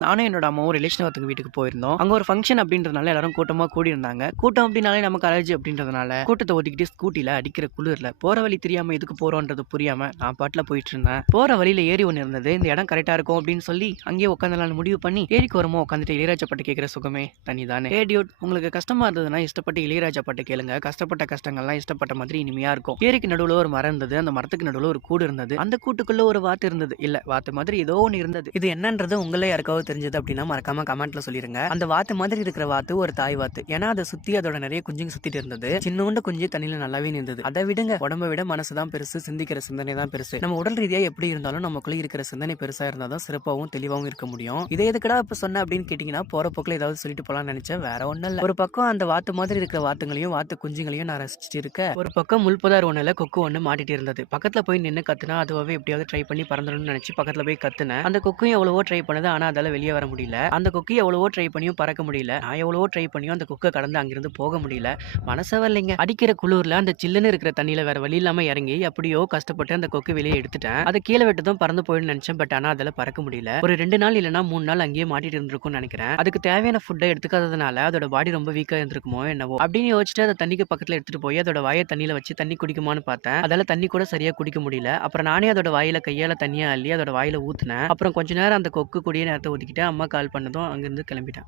நானும் என்னோட அம்மாவும் ரிலேஷன் ஒருத்தங்க வீட்டுக்கு போயிருந்தோம். அங்க ஒரு ஃபங்ஷன் அப்படின்றதுனால எல்லாரும் கூட்டமா கூடியிருந்தாங்க. கூட்டம் அப்படின்னாலே நமக்கு அலர்ஜி அப்படின்றதுனால கூட்டத்த ஒதுக்கிட்டு ஸ்கூட்டில அடிக்கிற குளிர்ல போற வழி தெரியாம எதுக்கு போறோன்றது புரியாம நான் பாட்டுல போயிட்டு இருந்தேன். போற வழியில ஏரி ஒண்ணு இருந்தது. இந்த இடம் கரெக்டா இருக்கும் அப்படின்னு சொல்லி அங்கேயே உட்காந்துலாம்னு முடிவு பண்ணி ஏரிக்கு ஓரமா உட்காந்துட்டு இளையராஜா பாட்டு கேட்கிற சுகமே தனி தானே. ஏ டியூட், உங்களுக்கு கஷ்டமா இருந்ததுன்னா இஷ்டப்பட்டு இளையராஜா பாட்டு கேளுங்க. கஷ்டப்பட்ட கஷ்டங்கள்லாம் இஷ்டப்பட்ட மாதிரி இனிமையா இருக்கும். ஏரிக்கு நடுவுல ஒரு மரம் இருந்தது. அந்த மரத்துக்கு நடுவுல ஒரு கூடு இருந்தது. அந்த கூட்டுக்குள்ள ஒரு வாத்து இருந்தது. இல்ல, வாத்து மாதிரி ஏதோ ஒன்று இருந்தது. இது என்னன்றது உங்கள யாருக்காவது தெரிஞ்சது அப்படின்னா மறக்காம கமெண்ட்ல சொல்லிருங்க. அந்த வாத்து மாதிரி இருக்கிற வாத்து ஒரு தாய் வாத்து. ஏன்னா அதை சுத்தி அதோட நிறைய குஞ்சுங்க சுத்திட்டு இருந்தது. சின்னோண்டு குஞ்சு தண்ணியில நல்லாவே நின்றது. அதை விடுங்க, உடம்பை விட மனசுதான் பெருசு, சிந்திக்கிற சிந்தனை தான் பெருசு. நம்ம உடல் ரீதியா எப்படி இருந்தாலும் நமக்குள்ள இருக்கிற சிந்தனை பெருசா இருந்தாதான் சிறப்பாகவும் தெளிவாகவும் இருக்க முடியும். இதை எதுக்கடா இப்ப சொன்ன அப்படின்னு கேட்டீங்கன்னா, போற போக்குல ஏதாவது சொல்லிட்டு போலாம்னு நினைச்சேன். வேற ஒண்ணும் இல்ல. ஒரு பக்கம் அந்த வாத்து மாதிரி இருக்கிற வாத்துங்களையும் வாத்து குஞ்சுங்களையும் நான் ரசிச்சுட்டு இருக்க, ஒரு பக்கம் முள்புதார் ஒண்ணுல கொக்கு ஒண்ணு மாட்டிட்டு இருந்தது. பக்கத்துல போய் நின்று கத்துனா அதுவாவே எப்படியாவது ட்ரை பண்ணி பறந்துடணும்னு நினைச்சு பக்கத்துல போய் கத்துனேன். அந்த கொக்கும் எவ்வளவோ ட்ரை பண்ணுது, ஆனா அதால வெளியே வர முடியல. அந்த கொக்கு எவ்வளவோ ட்ரை பண்ணியும் பறக்க முடியல. நான் எவ்வளவோ ட்ரை பண்ணியும் அந்த கொக்கை கடந்து அங்கிருந்து போக முடியல. மனசே வரலைங்க. அடிக்கிற குளிர்ல அந்த சில்லுன்னு இருக்கிற தண்ணியில வேற வழி இல்லாம இறங்கி எப்படியோ கஷ்டப்பட்டு அந்த கொக்கு வெளியே எடுத்துட்டேன். அதை கீழே விட்டதும் பறந்து போயின்னு நினைச்சேன். பட் ஆனா அதால பறக்க முடியல. ஒரு 2 நாள் இல்லைன்னா 3 நாள் அங்கேயே மாட்டிட்டு இருந்திருக்கும்னு நினைக்கிறேன். அதுக்கு தேவையான ஃபுட்டை எடுத்துக்காததுனால அதோட பாடி ரொம்ப வீக்கா இருந்திருக்குமோ என்னவோ அப்படின்னு யோசிச்சுட்டு அதை தண்ணிக்கு பக்கத்துல எடுத்துட்டு போய் அதோட வாயை தண்ணியில வச்சு தண்ணி குடிக்குமான்னு பார்த்தேன். அதால தண்ணி கூட சரியா குடிக்க முடியல. அப்புறம் நானே அதோட வாயில கையால தண்ணியா அள்ளி அதோட வாயில ஊத்துனேன். அப்புறம் கொஞ்ச நேரம் அந்த கொக்கு கூடிய நேரத்தை ஒதுக்கிட்டு அம்மா கால் பண்ணதும் அங்கிருந்து கிளம்பிட்டேன்.